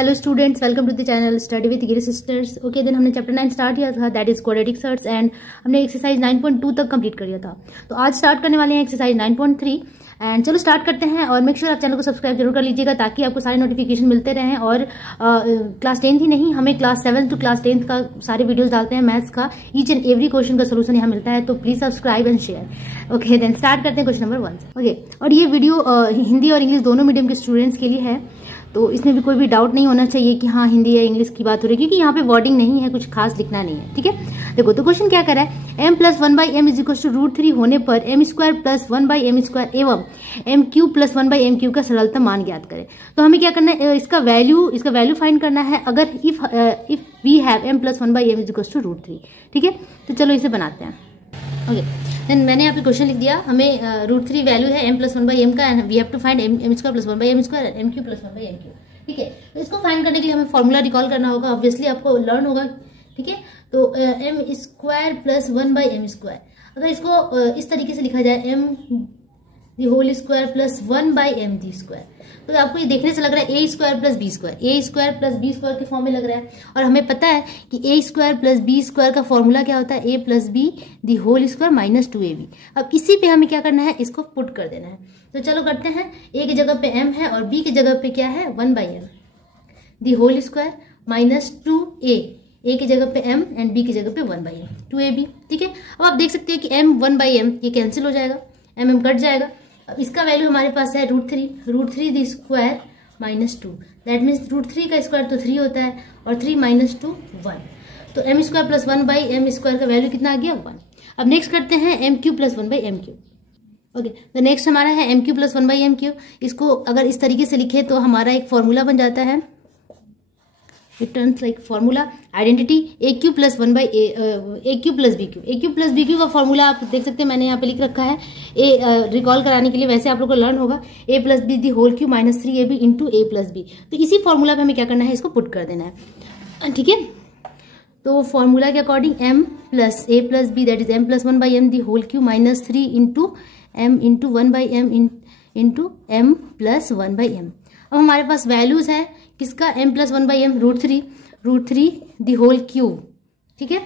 Hello students, welcome to the channel study with Giri sisters. Okay, then हमने chapter 9 start किया था, that is quadratic surds, and हमने exercise 9.2 तक complete कर लिया था। तो आज स्टार्ट करने वाले हैं एक्सरसाइज 9.3 एंड चलो स्टार्ट करते हैं। और मेक श्योर आप चैनल को सब्सक्राइब जरूर कर लीजिएगा ताकि आपको सारे नोटिफिकेशन मिलते रहें। और क्लास 10 ही नहीं, हमें क्लास 7 टू क्लास 10 का सारे वीडियोस डालते हैं मैथ्स का, ईच एंड एवरी क्वेश्चन का सोल्यूशन यहाँ मिलता है, तो please subscribe and share. Okay, then start करते हैं क्वेश्चन नंबर 1 से। ओके, और ये वीडियो हिंदी और इंग्लिश दोनों मीडियम के स्टूडेंट्स के लिए है, तो इसमें भी कोई भी डाउट नहीं होना चाहिए कि हाँ हिंदी या इंग्लिश की बात हो रही है, क्योंकि यहाँ पे वर्डिंग नहीं है, कुछ खास लिखना नहीं है। ठीक है, देखो तो क्वेश्चन क्या कर रहा है, m + 1/m = √3 होने पर m² + 1/m² एवं m³ + 1/m³ का सरलता मान ज्ञात करें। तो हमें क्या करना है, इसका वैल्यू फाइंड करना है अगर if we have m + 1/m = √3। ठीक है, तो चलो इसे बनाते हैं। ओके, देन मैंने यहाँ पे क्वेश्चन लिख दिया, हमें √3 वैल्यू है m + 1/m का, and we have to find m² + 1/m² m³ + 1/m³। ठीक है, तो इसको फाइंड करने के लिए हमें फॉर्मूला रिकॉल करना होगा, ऑब्वियसली आपको लर्न होगा। ठीक है, तो m² + 1/m², अगर इसको इस तरीके से लिखा जाए m² + 1/md², तो आपको ये देखने से लग रहा है a² + b² b² के फॉर्म में लग रहा है। और हमें पता है कि a² + b² का फॉर्मूला क्या होता है, a + b (² - 2ab। अब इसी पे हमें क्या करना है, इसको पुट कर देना है। तो चलो करते हैं, a की जगह पे m है और b की जगह पे क्या है 1/m (² - 2a), a की जगह पे m एंड b की जगह पे 1/m 2ab। ठीक है, अब आप देख सकते हैं कि m 1/m ये कैंसिल हो जाएगा, m कट जाएगा। अब इसका वैल्यू हमारे पास है √3 (² - 2), दैट मीन्स √3 का स्क्वायर तो 3 होता है और 3 - 2 1, तो m² + 1/m² का वैल्यू कितना आ गया 1। अब नेक्स्ट करते हैं m³ + 1/m³। ओके, तो नेक्स्ट हमारा है m³ + 1/m³। इसको अगर इस तरीके से लिखे तो हमारा एक फॉर्मूला बन जाता है, it turns like formula identity a³ + 1/a a³ + b³। a³ + b³ का फॉर्मूला आप देख सकते हैं, मैंने यहाँ पे लिख रखा है रिकॉल कराने के लिए, वैसे आप लोग को लर्न होगा a + b (3ab × a + b)। तो इसी फॉर्मूला पे हमें क्या करना है, इसको पुट कर देना है। ठीक है, तो फॉर्मूला के according m + a + b that is m + 1/m (3) × m × 1/m × m + 1/m। अब हमारे पास वैल्यूज है किसका, m + 1/m √3 ठीक है,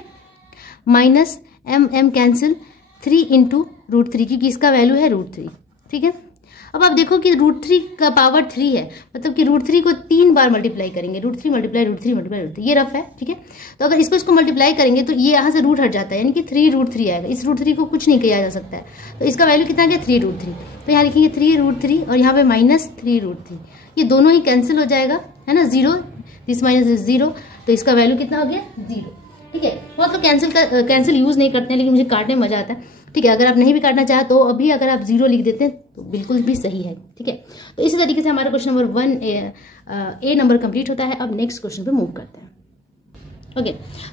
माइनस m कैंसिल 3 × √3, क्योंकि इसका वैल्यू है √3। ठीक है, अब आप देखो कि √3 का पावर 3 है, मतलब कि √3 को 3 बार मल्टीप्लाई करेंगे, √3 × √3 ये रफ है। ठीक है, तो अगर इसको मल्टीप्लाई करेंगे तो ये यहाँ से रूट हट जाता है, यानी कि 3 √3 आएगा। इस √3 को कुछ नहीं किया जा सकता है, तो इसका वैल्यू कितना आ गया 3 √3। तो यहाँ लिखेंगे 3 √3 और यहाँ पे -3 √3, ये दोनों ही कैंसिल हो जाएगा, है ना, 0 दिस माइनस 0, तो इसका वैल्यू कितना हो गया 0। ठीक है, बहुत लोग कैंसिल यूज नहीं करते हैं, लेकिन मुझे काटने में मजा आता है। ठीक है, अगर आप नहीं भी काटना चाहे तो अभी अगर आप 0 लिख देते हैं तो बिल्कुल भी सही है। ठीक है, तो इसी तरीके से हमारा क्वेश्चन नंबर 1 ए नंबर कंप्लीट होता है। अब नेक्स्ट क्वेश्चन पे मूव करते हैं। ओके,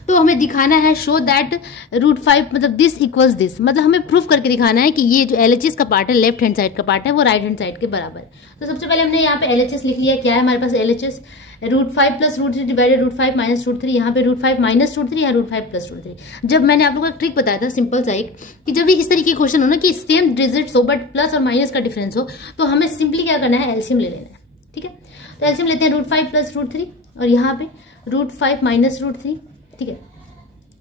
तो हमें दिखाना है शो दैट √5 मतलब दिस इक्वल्स दिस, मतलब हमें प्रूफ करके दिखाना है कि ये जो LHS का पार्ट है, लेफ्ट हैंड साइड का पार्ट है, वो राइट हैंड साइड के बराबर है। तो सबसे पहले हमने यहाँ पे LHS लिख लिया। क्या है हमारे पास LHS, √5 + √3 डिवाइडेड √5 - √3, यहाँ पे √5 - √3 या √5 + √3। जब मैंने आप लोगों को एक ट्रिक बताया था सिंपल सा एक, कि जब भी इस तरीके के क्वेश्चन हो ना कि सेम डिजिट्स हो बट प्लस और माइनस का डिफरेंस हो, तो हमें सिंपली क्या करना है, एलसीएम ले लेना है। ठीक है, तो एलसीएम लेते हैं √5 + √3 और यहाँ पे √5 - √3। ठीक है,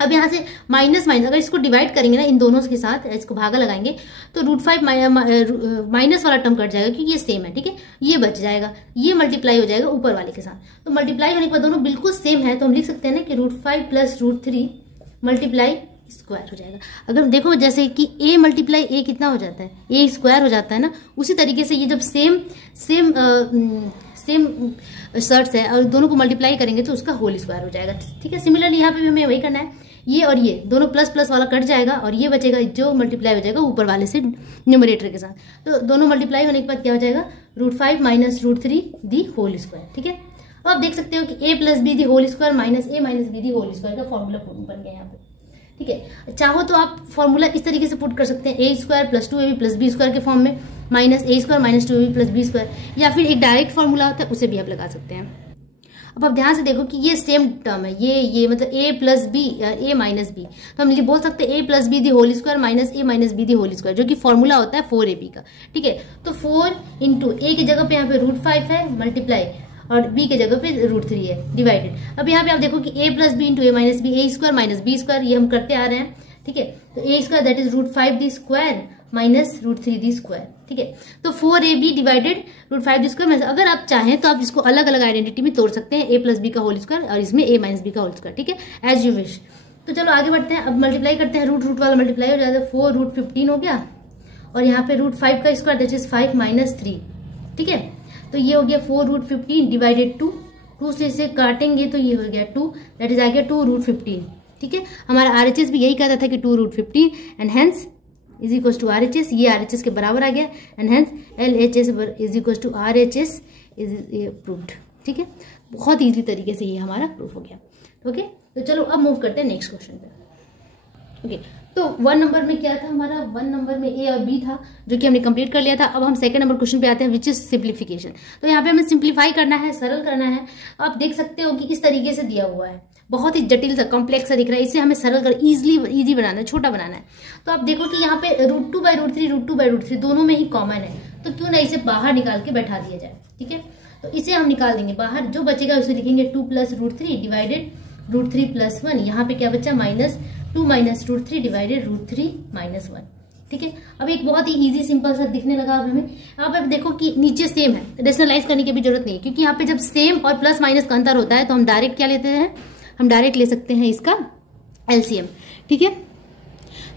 अब यहाँ से माइनस अगर इसको डिवाइड करेंगे ना इन दोनों के साथ, इसको भागा लगाएंगे तो √5 माइनस वाला टर्म कट जाएगा, क्योंकि ये सेम है। ठीक है, ये बच जाएगा, ये मल्टीप्लाई हो जाएगा ऊपर वाले के साथ। तो मल्टीप्लाई होने के बाद दोनों बिल्कुल सेम है, तो हम लिख सकते हैं ना कि √5 + √3 मल्टीप्लाई स्क्वायर हो जाएगा। अगर देखो जैसे कि a × a कितना हो जाता है, a² हो जाता है ना, उसी तरीके से ये जब सेम सर्ट्स है और दोनों को मल्टीप्लाई करेंगे तो उसका होल स्क्वायर हो जाएगा। ठीक है, सिमिलरली यहाँ पे भी हमें वही करना है, ये और ये दोनों प्लस वाला कट जाएगा और ये बचेगा जो मल्टीप्लाई हो जाएगा ऊपर वाले से न्यूमरेटर के साथ। तो दोनों मल्टीप्लाई होने के बाद क्या हो जाएगा, √5 - √3 (² ठीक है, अब आप देख सकते हो कि a + b (² - a - b (² का फॉर्मूला बन गया यहाँ पे। ठीक है, चाहो तो आप फॉर्मूला इस तरीके से पुट कर सकते हैं, a² + 2ab + b² के फॉर्म में, -a² - 2ab + b², या फिर एक डायरेक्ट फॉर्मूला होता है उसे भी आप लगा सकते हैं। अब आप ध्यान से देखो कि ये सेम टर्म है, ये मतलब a + b a - b, तो हम बोल सकते हैं a + b (² - a - b (²), जो कि फॉर्मूला होता है 4ab का। ठीक है, तो 4 × a की जगह पे यहाँ पे √5 है मल्टीप्लाई और b के जगह पे √3 है डिवाइडेड। अब यहाँ पे आप देखो कि a plus B into A minus B, A square minus B square, ये हम करते आ रहे हैं, ठीक है। तो A square that is √5 D square minus √3 D square, ठीक है। तो 4ab डिवाइडेड √5 दी स्क्वायर। अगर आप चाहें तो आप इसको अलग अलग आइडेंटिटी में तोड़ सकते हैं, a प्लस बी का होल स्क्वायर और इसमें a माइनस बी का होल स्क्वायर, ठीक है, एज यू विश। तो चलो आगे बढ़ते हैं। अब मल्टीप्लाई करते हैं, रूट वाला मल्टीप्लाई हो जाएगा, 4√15 हो गया और यहाँ पे √5 का स्क्वायर दैट इज 5 माइनस 3, ठीक है। तो ये हो गया 4√15 डिवाइडेड 2 से इसे काटेंगे तो ये हो गया 2, दैट इज आ गया 2√15, ठीक है। हमारा RHS भी यही कहता था कि 2√15 and hence is equal to RHS, ये RHS के बराबर आ गया and hence LHS is equal to RHS is proved, ठीक है। बहुत ईजी तरीके से ये हमारा प्रूफ हो गया, ओके। तो चलो अब मूव करते हैं नेक्स्ट क्वेश्चन पे, ओके। तो 1 नंबर में क्या था हमारा, 1 नंबर में ए और बी था जो कि हमने कंप्लीट कर लिया था। अब हम सेकंड नंबर क्वेश्चन पे आते हैं विच इज सिंप्लीफिकेशन। तो यहाँ पे हमें सिंप्लीफाई करना है, सरल करना है। आप देख सकते हो कि इस तरीके से दिया हुआ है, बहुत ही जटिल सा कॉम्प्लेक्स सा दिख रहा है, इसे हमें सरल कर इजी बनाना है, छोटा बनाना है। तो आप देखो कि यहाँ पे √2/√3 दोनों में ही कॉमन है, तो क्यों ना इसे बाहर निकाल के बैठा दिया जाए, ठीक है। तो इसे हम निकाल देंगे बाहर, जो बचेगा उसे लिखेंगे 2 + √3 डिवाइडेड √3 + 1। यहाँ पे क्या बचा, -2 - √3 डिवाइडेड √3 - 1, ठीक है। अब एक बहुत ही इजी सिंपल सा दिखने लगा अब हमें। यहाँ पे देखो कि नीचे सेम है, रेशनलाइज करने की भी जरूरत नहीं है, क्योंकि यहाँ पे जब सेम और प्लस माइनस का अंतर होता है तो हम डायरेक्ट क्या लेते हैं, हम डायरेक्ट ले सकते हैं इसका LCM, ठीक है।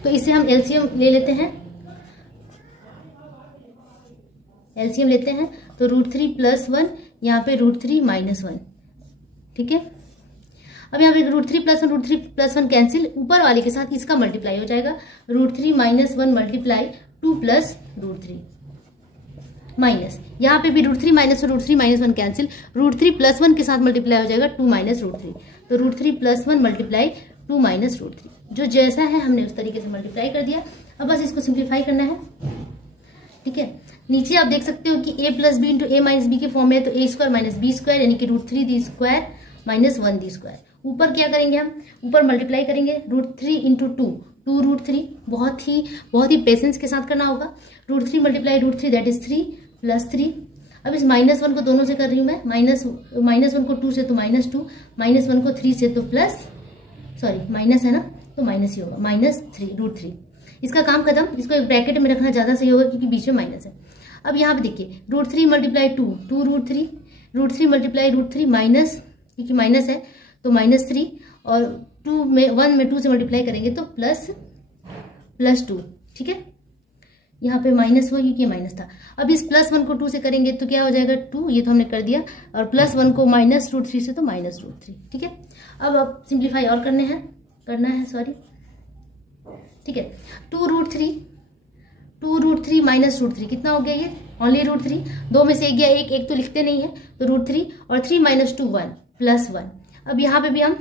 तो इसे हम LCM ले लेते हैं, LCM लेते हैं तो √3 + 1, यहाँ पे √3 - 1, ठीक है। अब यहाँ पे √3 + 1 √3 + 1 कैंसिल, ऊपर वाले के साथ इसका मल्टीप्लाई हो जाएगा, √3 - 1 मल्टीप्लाई 2 + √3 माइनस, यहाँ पे भी √3 - 1 √3 - 1 कैंसिल, √3 + 1 के साथ मल्टीप्लाई हो जाएगा 2 - √3, तो √3 + 1 मल्टीप्लाई 2 - √3, जो जैसा है हमने उस तरीके से मल्टीप्लाई कर दिया। अब बस इसको सिंप्लीफाई करना है, ठीक है। नीचे आप देख सकते हो कि a + b into a - b के फॉर्म में है, तो a² - b² यानी कि √3 दी स्क्वायर - 1 दी स्क्वायर। ऊपर क्या करेंगे हम, ऊपर मल्टीप्लाई करेंगे, √3 × 2 √3, बहुत ही पेशेंस के साथ करना होगा। √3 × √3 दैट इज 3 + 3। अब इस -1 को दोनों से कर रही हूँ मैं, -1 को 2 से तो -2, -1 को 3 से तो प्लस, सॉरी माइनस है ना, तो माइनस ही होगा, -3 √3। इसका काम खत्म, इसको एक ब्रैकेट में रखना ज्यादा सही होगा क्योंकि बीच में माइनस है। अब यहाँ पे देखिए √3 × 2 √3, √3 × √3 माइनस, क्योंकि माइनस है तो -3, और 1 में 2 से मल्टीप्लाई करेंगे तो +2, ठीक है। यहाँ पे माइनस हुआ क्योंकि माइनस था। अब इस +1 को 2 से करेंगे तो क्या हो जाएगा 2, ये तो हमने कर दिया, और +1 को -√3 से तो -√3, ठीक है। अब सिंप्लीफाई और करना है सॉरी, ठीक है। 2 √3 -√3 कितना हो गया, ये ओनली √3, 2 में से एक गया, एक तो लिखते नहीं है, तो √3 और 3 - 2 1 +1। अब यहाँ पे भी हम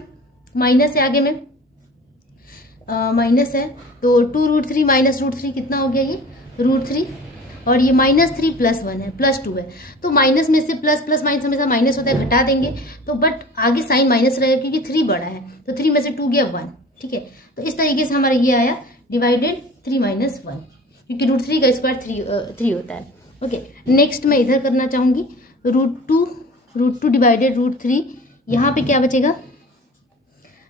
माइनस है, आगे में माइनस है, तो 2 √3 -√3 कितना हो गया, ये √3, और ये -3 + 1 है, +2 है। तो माइनस में से प्लस माइनस हमेशा माइनस होता है, घटा देंगे तो बट आगे साइन माइनस रहेगा क्योंकि 3 बड़ा है, तो 3 में से 2 गया 1, ठीक है। तो इस तरीके से हमारा ये आया डिवाइडेड 3 - 1, क्योंकि √3 का स्क्वायर 3 होता है, ओके। नेक्स्ट मैं इधर करना चाहूंगी, √2 डिवाइडेड √3, यहाँ पे क्या बचेगा,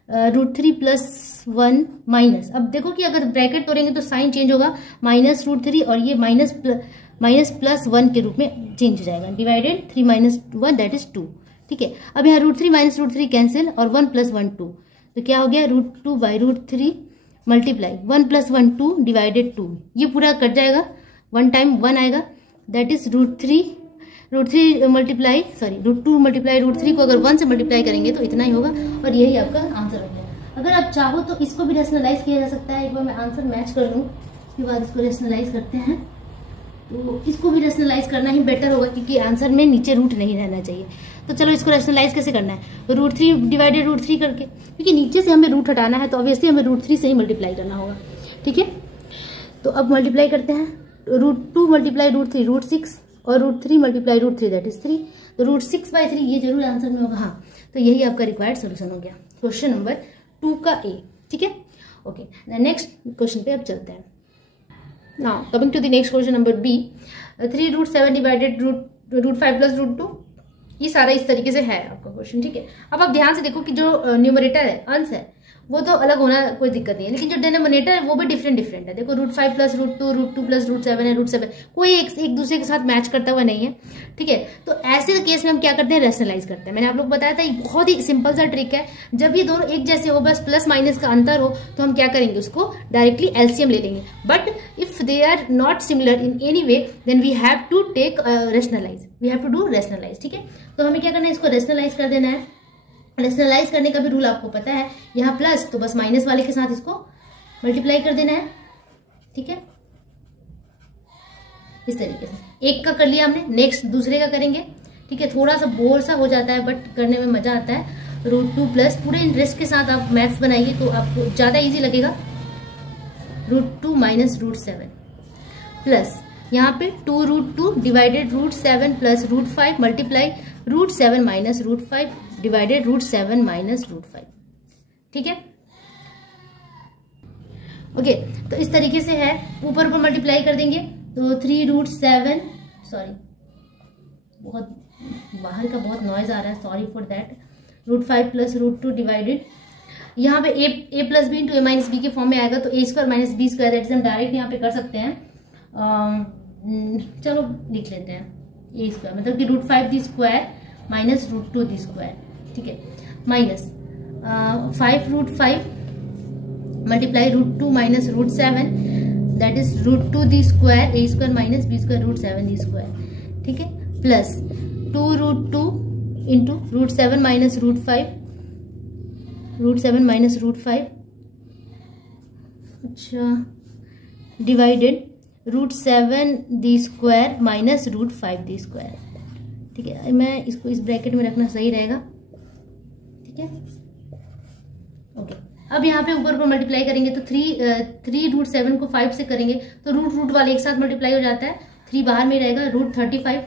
√3 + 1 माइनस। अब देखो कि अगर ब्रैकेट तोड़ेंगे तो साइन चेंज होगा, -√3 और ये माइनस +1 के रूप में चेंज हो जाएगा, डिवाइडेड 3 - 1 दैट इज 2, ठीक है। अब यहाँ √3 - √3 कैंसिल, और 1 + 1 2, तो क्या हो गया √2/√3 मल्टीप्लाई 1 + 1 2 डिवाइडेड 2, ये पूरा कट जाएगा, 1 टाइम 1 आएगा, that is √3 multiply sorry √2 multiply √3 को अगर 1 से मल्टीप्लाई करेंगे तो इतना ही होगा, और यही आपका आंसर हो गया। अगर आप चाहो तो इसको भी रेशनलाइज किया जा सकता है, एक बार मैं आंसर मैच कर लूँ, उसके बाद इसको रेशनलाइज करते हैं। तो इसको भी रेशनलाइज करना ही बेटर होगा क्योंकि आंसर में नीचे रूट नहीं रहना चाहिए। तो चलो इसको रेशनलाइज कैसे करना है, √3 डिवाइडेड √3 करके, क्योंकि नीचे से हमें रूट हटाना है तो ऑब्वियसली हमें √3 से ही मल्टीप्लाई करना होगा, ठीक है। तो अब मल्टीप्लाई करते हैं, √2 × √3 √6, और √3 × √3 दैट इज 3, तो √6/3 ये जरूर आंसर में होगा, हाँ। तो यही आपका रिक्वायर्ड सोल्यूशन हो गया क्वेश्चन नंबर 2 का A, ठीक है, ओके। नेक्स्ट क्वेश्चन पे अब चलते हैं। Now coming to the next question number B, 3 √7 divided √5 + √2, ये सारा इस तरीके से है आपका क्वेश्चन, ठीक है। अब आप ध्यान से देखो कि जो न्यूमरेटर है, अंश है, वो तो अलग होना कोई दिक्कत नहीं है, लेकिन जो डिनोमिनेटर है वो भी डिफरेंट है। देखो √5 + √2, √2 + √7 है, √7 कोई एक दूसरे के साथ मैच करता हुआ नहीं है, ठीक है। तो ऐसे केस में हम क्या करते हैं, रेशनलाइज करते हैं। मैंने आप लोग को बताया था, ये बहुत ही सिंपल सा ट्रिक है। जब ये दोनों एक जैसे हो, बस प्लस माइनस का अंतर हो, तो हम क्या करेंगे, उसको डायरेक्टली एलसीएम ले लेंगे। But if they are not similar in any way, then we have to take rationalise, we have to do rationalise, ठीक है। तो हमें क्या करना है, इसको रेशनलाइज कर देना है। रेशनलाइज करने का भी रूल आपको पता है, यहाँ प्लस तो बस माइनस वाले के साथ इसको मल्टीप्लाई कर देना है, ठीक है। इस तरीके से एक का कर लिया हमने, नेक्स्ट दूसरे का करेंगे, ठीक है। थोड़ा सा बोर सा हो जाता है बट करने में मजा आता है। √2 प्लस पूरे इंटरेस्ट के साथ आप मैथ्स बनाइए तो आपको ज्यादा इजी लगेगा। √2 - √7 प्लस यहाँ पे 2√2 डिवाइडेड √7 प्लस √5 मल्टीप्लाई √7 - √5 डिवाइडेड √7 - √5, ठीक है। ओके, तो इस तरीके से है, ऊपर ऊपर मल्टीप्लाई कर देंगे तो 3√7, सॉरी बहुत बाहर का बहुत नॉइज आ रहा है, sorry for that. √5 plus √2 divided, यहाँ पे a + b × a - b के फॉर्म में आएगा, तो a² - b², दैट इज हम डायरेक्ट यहाँ पे कर सकते हैं। चलो लिख लेते हैं a², मतलब कि √5² - √2², ठीक है, minus 5√5 multiply √2 - √7, that is √2² a² - b² √7d², ठीक है, प्लस 2√2 इंटू √7 - √5, √7 - √5, अच्छा, डिवाइडेड √7d² - √5d², ठीक है। मैं इसको इस ब्रैकेट में रखना सही रहेगा, ठीक है, ओके। अब यहाँ पे ऊपर मल्टीप्लाई करेंगे तो 3√7 को 5 से करेंगे तो रूट वाले एक साथ मल्टीप्लाई हो जाता है, 3 बाहर में रहेगा, √35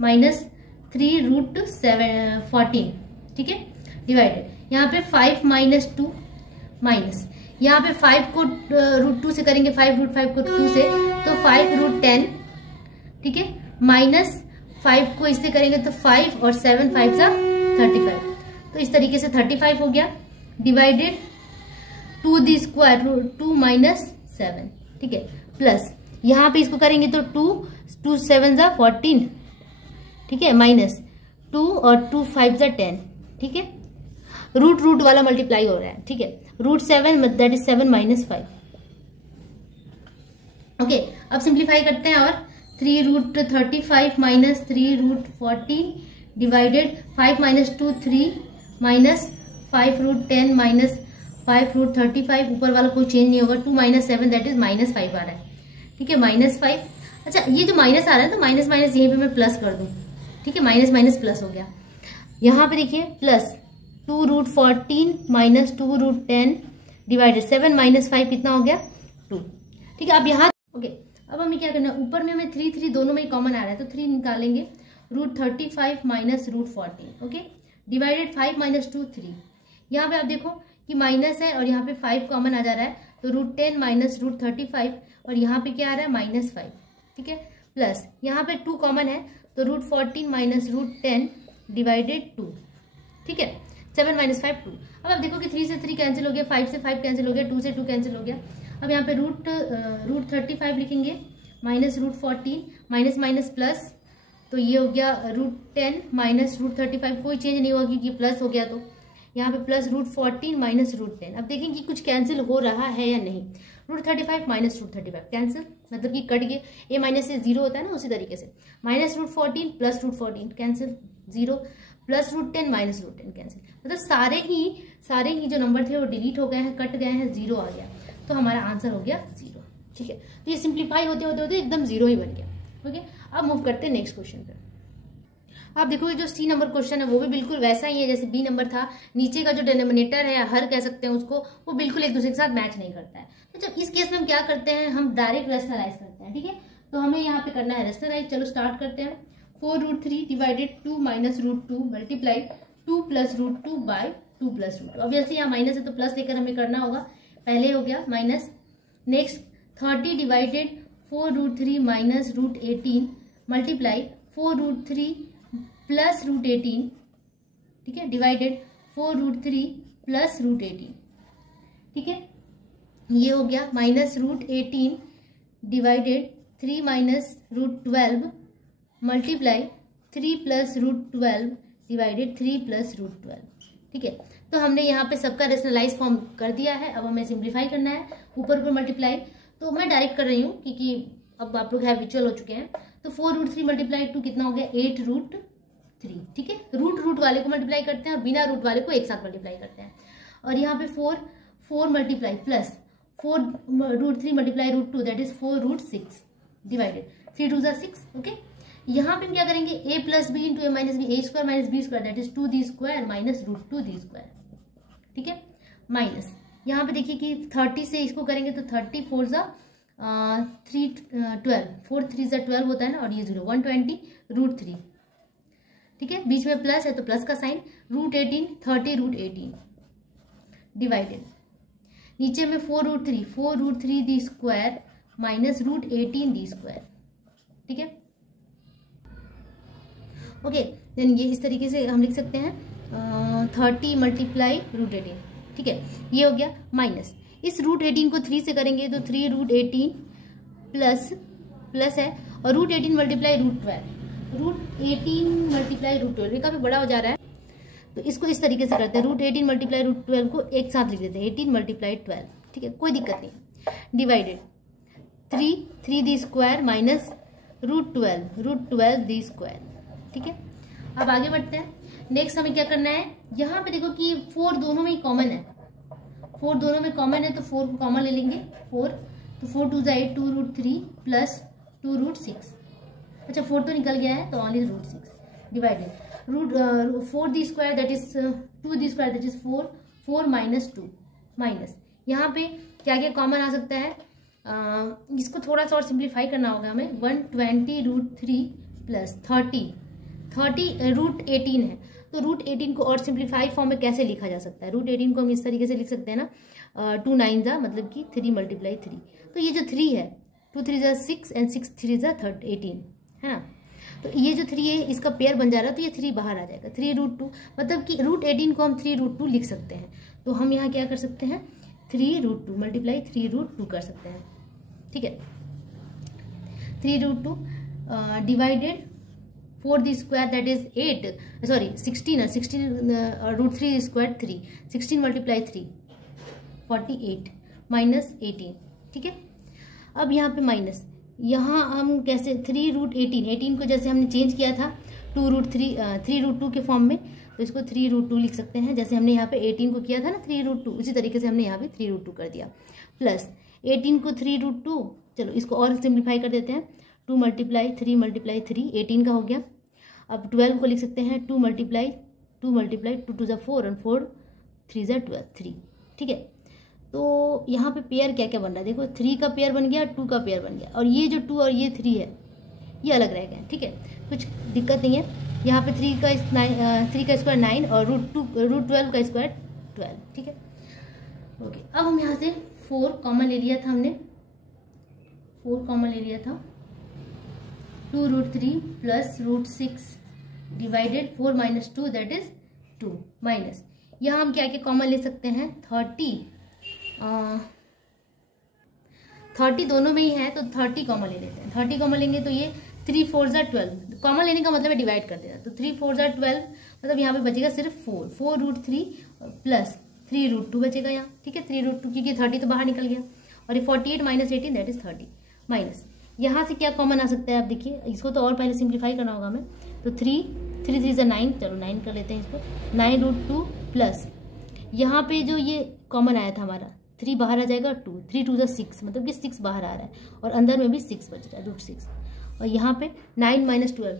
माइनस 3√14, ठीक है, डिवाइडेड यहाँ पे 5 - 2 माइनस यहाँ पे 5 को √2 से करेंगे, 5√5 को 2 से तो 5√10, ठीक है, माइनस 5 को इससे करेंगे तो 5 और 7 5 सा 35, तो इस तरीके से 35 हो गया, डिवाइडेड 2d² 2 - 7, ठीक है, प्लस यहाँ पे इसको करेंगे तो 2 7 सा 14, ठीक है, माइनस 2 और 2 5 सा 10, ठीक है, रूट वाला मल्टीप्लाई हो रहा है, ठीक है, √7 दैट इज 7 - 5, ओके। अब सिंप्लीफाई करते हैं और 3√35 माइनस 3√14 डिवाइडेड 5 - 2 3 माइनस 5√10 माइनस 5√35, ऊपर वाला कोई चेंज नहीं होगा, 2 - 7 दैट इज -5 आ रहा है, ठीक है, -5। अच्छा, ये जो माइनस आ रहा है तो माइनस यहीं पे मैं प्लस कर दूं, ठीक है, माइनस प्लस हो गया। यहाँ पे देखिए प्लस 2√14 माइनस 2√10 डिवाइडेड 7 - 5 कितना हो गया 2, ठीक है। अब यहाँ ओके, अब हमें क्या करना है, ऊपर में हमें 3 दोनों में ही कॉमन आ रहा है तो 3 निकालेंगे, √35 माइनस √14, ओके, डिवाइडेड 5 - 2 3, यहाँ पे आप देखो कि माइनस है और यहाँ पे 5 कॉमन आ जा रहा है तो √10 माइनस √35 और यहाँ पे क्या आ रहा है -5, ठीक है, प्लस यहाँ पे 2 कॉमन है तो √14 माइनस √10 डिवाइडेड 2, ठीक है, 7 - 5 2। अब आप देखो कि 3 से 3 कैंसिल हो गया, 5 से 5 कैंसिल हो गया, 2 से 2 कैंसिल हो गया। अब यहाँ पे √35 लिखेंगे माइनस √14 माइनस प्लस, तो ये हो गया √10 माइनस √35, कोई चेंज नहीं होगा क्योंकि प्लस हो गया, तो यहाँ पे प्लस √14 माइनस √10। अब देखें कि कुछ कैंसिल हो रहा है या नहीं, √35 माइनस √35 कैंसिल, मतलब कि कट गए, a माइनस से 0 होता है ना, उसी तरीके से minus √14 plus √14 cancel 0, plus √10 minus √10 cancel, मतलब सारे ही जो नंबर थे वो डिलीट हो गए हैं, कट गए हैं, 0 आ गया, तो हमारा आंसर हो गया 0, ठीक है। तो ये सिंप्लीफाई होते होते एकदम 0 ही बन गया, ओके। अब मूव करते हैं नेक्स्ट क्वेश्चन पे। आप देखोगे जो C नंबर क्वेश्चन है वो भी बिल्कुल वैसा ही है जैसे B नंबर था, नीचे का जो डिनोमिनेटर है या हर कह सकते हैं उसको, वो बिल्कुल एक दूसरे के साथ मैच नहीं करता है। तो जब इस केस में हम क्या करते हैं, हम डायरेक्ट रेशनलाइज करते हैं, ठीक है, तो हमें यहाँ पे करना है रेशनलाइज। चलो स्टार्ट करते हैं। 4√3 divided 2 minus √2 multiply 2 plus √2 by 2 plus √2। Obviously यहाँ माइनस है तो प्लस लेकर हमें करना होगा, पहले हो गया minus. Next 30 divided 4√3 minus √18 multiply 4√3 plus root 18, ठीक है, डिवाइडेड 4√3 प्लस रूट 18, ठीक है, ये हो गया minus root 18 divided 3 minus root 12 multiply 3 plus root 12 divided 3 plus root 12, ठीक है। तो हमने यहाँ पे सबका रेशनलाइज फॉर्म कर दिया है, अब हमें सिंप्लीफाई करना है, ऊपर ऊपर मल्टीप्लाई, तो मैं डायरेक्ट कर रही हूँ क्योंकि अब आप लोग हैबिचुअल हो चुके हैं। तो 4√3 मल्टीप्लाई 2 कितना हो गया 8√3, ठीक है। रूट वाले को मल्टीप्लाई करते हैं और बिना रूट वाले को एक साथ मल्टीप्लाई करते हैं। और यहाँ पे 4 multiply plus 4√3 multiply √2 that is 4√6 divided 3 2 6, okay. यहाँ पे हम क्या करेंगे a plus B into A minus B, A square minus B square that is 2d square minus √2 d square, ठीक है, माइनस यहाँ पे देखिए कि 30 से इसको करेंगे तो 30 4 ज़ा 3 12 4 3 ज़ा 12 होता है ना, और ये 0 120√3, ठीक है, बीच में प्लस है तो प्लस का साइन, √18 30√18 डिवाइडेड नीचे में 4√3 दी स्क्वायर माइनस √18 दी स्क्वायर, ठीक है, ओके। देन ये इस तरीके से हम लिख सकते हैं 30 मल्टीप्लाई √18, ठीक है, ये हो गया माइनस, इस √18 को 3 से करेंगे तो 3√18 प्लस है, और √18 मल्टीप्लाई √18 मल्टीप्लाई √12, ये काफी बड़ा हो जा रहा है तो इसको इस तरीके से करते हैं, √18 मल्टीप्लाई √12 को एक साथ लिख देते हैं 18 मल्टीप्लाई 12, ठीक है, कोई दिक्कत नहीं, डिवाइडेड 3 दी स्क्वायर माइनस √12 दी स्क्वायर, ठीक है। अब आगे बढ़ते हैं, नेक्स्ट हमें क्या करना है, यहाँ पे देखो कि 4 दोनों में ही कॉमन है, 4 दोनों में कॉमन है तो 4 को कॉमन ले लेंगे 4, तो 4 2 8 2√3 प्लस 2√6, अच्छा 4 तो निकल गया है तो only √6 divided 4 the square that is 2 the square that is 4 minus 2 minus, यहाँ पे क्या क्या कॉमन आ सकता है, इसको थोड़ा सा और सिंप्लीफाई करना होगा हमें, 120√3 प्लस 30 √18 है, तो √18 को और सिंप्लीफाई फॉर्म में कैसे लिखा जा सकता है, √18 को हम इस तरीके से लिख सकते हैं ना, 2 9 जा मतलब कि 3 मल्टीप्लाई 3, तो ये जो 3 है 2 3 जा 6 एंड 6 3 जा 18 है ना, तो ये जो 3 है इसका पेयर बन जा रहा है तो ये 3 बाहर आ जाएगा, 3√2 मतलब कि √18 को हम 3√2 लिख सकते हैं, तो हम यहाँ क्या कर सकते हैं 3√2 मल्टीप्लाई 3√2 कर सकते हैं, ठीक है, 3√2 divided 4 the square that is 16 √3 square 3, 16 multiply 3 48 minus 18, ठीक है। अब यहाँ पे माइनस, यहाँ हम कैसे 3√18 को जैसे हमने चेंज किया था 3√2 के फॉर्म में, तो इसको 3√2 लिख सकते हैं, जैसे हमने यहाँ पे 18 को किया था ना 3√2, उसी तरीके से हमने यहाँ पे 3√2 कर दिया, प्लस 18 को 3√2, चलो इसको और सिंप्लीफाई कर देते हैं, 2 मल्टीप्लाई 3 मल्टीप्लाई 3 18 का हो गया। अब 12 को लिख सकते हैं 2 मल्टीप्लाई 2 2 ज़ा 4 और 4 3 ज़ा 12 3, ठीक है। तो यहाँ पे पेयर क्या क्या बन रहा है देखो, 3 का पेयर बन गया, 2 का पेयर बन गया, और ये जो 2 और ये 3 है ये अलग रह गए, ठीक है, कुछ दिक्कत नहीं है। यहाँ पे 3 का स्क्वायर 9 और √12 का स्क्वायर 12, ठीक है, ओके। अब हम यहाँ से 4 कॉमन ले लिया था हमने, 4 कॉमन ले लिया था, 2√3 plus √6 divided 4 minus 2 that is 2 minus, यहाँ हम क्या क्या कॉमन ले सकते हैं 30 दोनों में ही है तो 30 कॉमन ले लेते हैं, 30 कॉमन लेंगे तो ये 3 4 ज़ा 12, कॉमन लेने का मतलब है डिवाइड कर देना, तो 3 4 ज़ा 12 मतलब यहाँ पे बचेगा सिर्फ 4√3 प्लस 3√2 बचेगा यहाँ, ठीक है, 3√2 क्योंकि 30 तो बाहर निकल गया, और ये 48 माइनस 18 दैट इज 30 माइनस, यहाँ से क्या कॉमन आ सकता है आप देखिए, इसको तो और पहले सिंप्लीफाई करना होगा हमें, तो 3 3 ज़ा 9, चलो 9 कर लेते हैं इसको, 9√2 प्लस यहाँ पे जो ये कॉमन आया था हमारा 3 बाहर आ जाएगा 2 3 2 ज़ा 6 मतलब कि 6 बाहर आ रहा है, और अंदर में भी 6 बच रहा है √6, और यहाँ पे 9 माइनस 12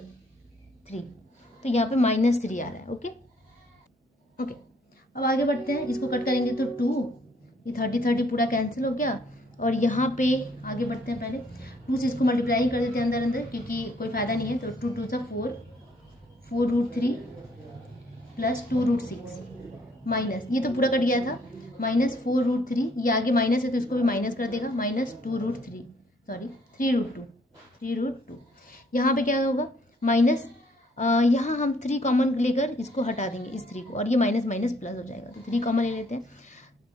3, तो यहाँ पे -3 आ रहा है, ओके ओके। अब आगे बढ़ते हैं, इसको कट करेंगे तो 2, ये 30 पूरा कैंसिल हो गया, और यहाँ पे आगे बढ़ते हैं, पहले 2 से इसको मल्टीप्लाई कर देते हैं अंदर अंदर क्योंकि कोई फायदा नहीं है, तो 2 2 ज़ा 4 √3 प्लस 2√6 माइनस, ये तो पूरा कट गया था, माइनस 4√3, ये आगे माइनस है तो इसको भी माइनस कर देगा, माइनस 3√2, यहाँ पे क्या होगा माइनस यहाँ हम 3 कॉमन लेकर इसको हटा देंगे, इस 3 को, और ये माइनस माइनस प्लस हो जाएगा। तो 3 कॉमन ले लेते हैं।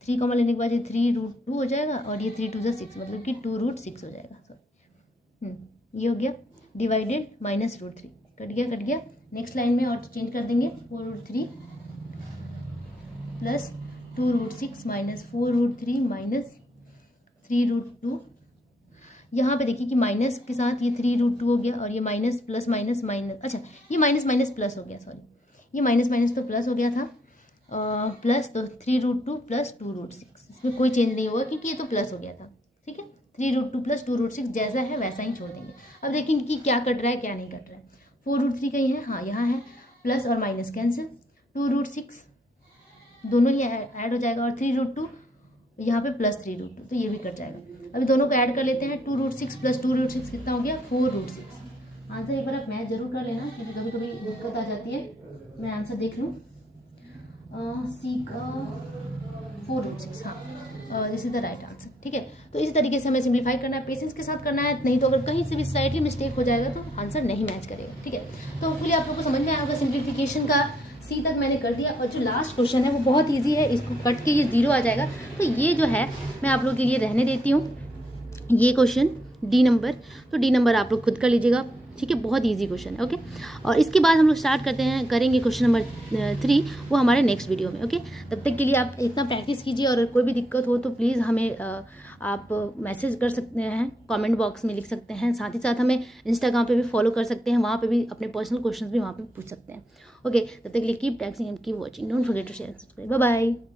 3 कॉमन लेने के बाद ये 3√2 हो जाएगा, और ये 3 2 6, मतलब कि 2√6 हो जाएगा। सॉरी, ये हो गया डिवाइडेड -√3, कट गया। नेक्स्ट लाइन में और चेंज कर देंगे, 4√3 प्लस 2√6 माइनस 4√3 माइनस 3√2। यहाँ पे देखिए कि माइनस के साथ ये 3√2 हो गया, और ये माइनस प्लस माइनस माइनस, अच्छा ये माइनस माइनस प्लस हो गया, सॉरी ये माइनस माइनस तो प्लस हो गया था, प्लस तो 3√2 प्लस 2√6, इसमें कोई चेंज नहीं होगा क्योंकि ये तो प्लस हो गया था। ठीक है, 3√2 प्लस 2√6 जैसा है वैसा ही छोड़ देंगे। अब देखेंगे कि क्या कट रहा है क्या नहीं कट रहा है। 4√3 कहीं है, हाँ यहाँ है, प्लस और माइनस कैंसिल, 2√6 दोनों ही ऐड हो जाएगा, और 3√2 यहाँ पे प्लस 3√2, तो ये भी कट जाएगा। अभी दोनों को ऐड कर लेते हैं, 2√6 प्लस 2√6 कितना हो गया, 4√6। आंसर एक बार आप मैथ जरूर कर लेना, क्योंकि कभी कभी दिक्कत आ जाती है। मैं आंसर देख लूँ, सी का 4√6, हाँ this is the right answer. ठीक है, तो इसी तरीके से हमें सिंप्लीफाई करना है, पेशेंस के साथ करना है, नहीं तो अगर कहीं से भी स्लाइटली मिस्टेक हो जाएगा तो आंसर नहीं मैच करेगा। ठीक है, तो होपफुली आप लोगों को समझ में आया होगा। सिंप्लीफिकेशन का सी तक मैंने कर दिया, और जो लास्ट क्वेश्चन है वो बहुत ईजी है, इसको कट के ये 0 आ जाएगा। तो ये जो है मैं आप लोगों के लिए रहने देती हूँ, ये क्वेश्चन डी नंबर, तो डी नंबर आप लोग खुद कर लीजिएगा। ठीक है, बहुत इजी क्वेश्चन है। ओके, और इसके बाद हम लोग स्टार्ट करेंगे क्वेश्चन नंबर 3, वो हमारे नेक्स्ट वीडियो में। ओके, तब तक के लिए आप इतना प्रैक्टिस कीजिए, और कोई भी दिक्कत हो तो प्लीज़ हमें आप मैसेज कर सकते हैं, कमेंट बॉक्स में लिख सकते हैं, साथ ही साथ हमें इंस्टाग्राम पे भी फॉलो कर सकते हैं, वहाँ पे भी अपने पर्सनल क्वेश्चंस भी वहाँ पे पूछ सकते हैं। ओके, तब तक के लिए keep taxing and keep watching, don't forget to share, subscribe, bye bye.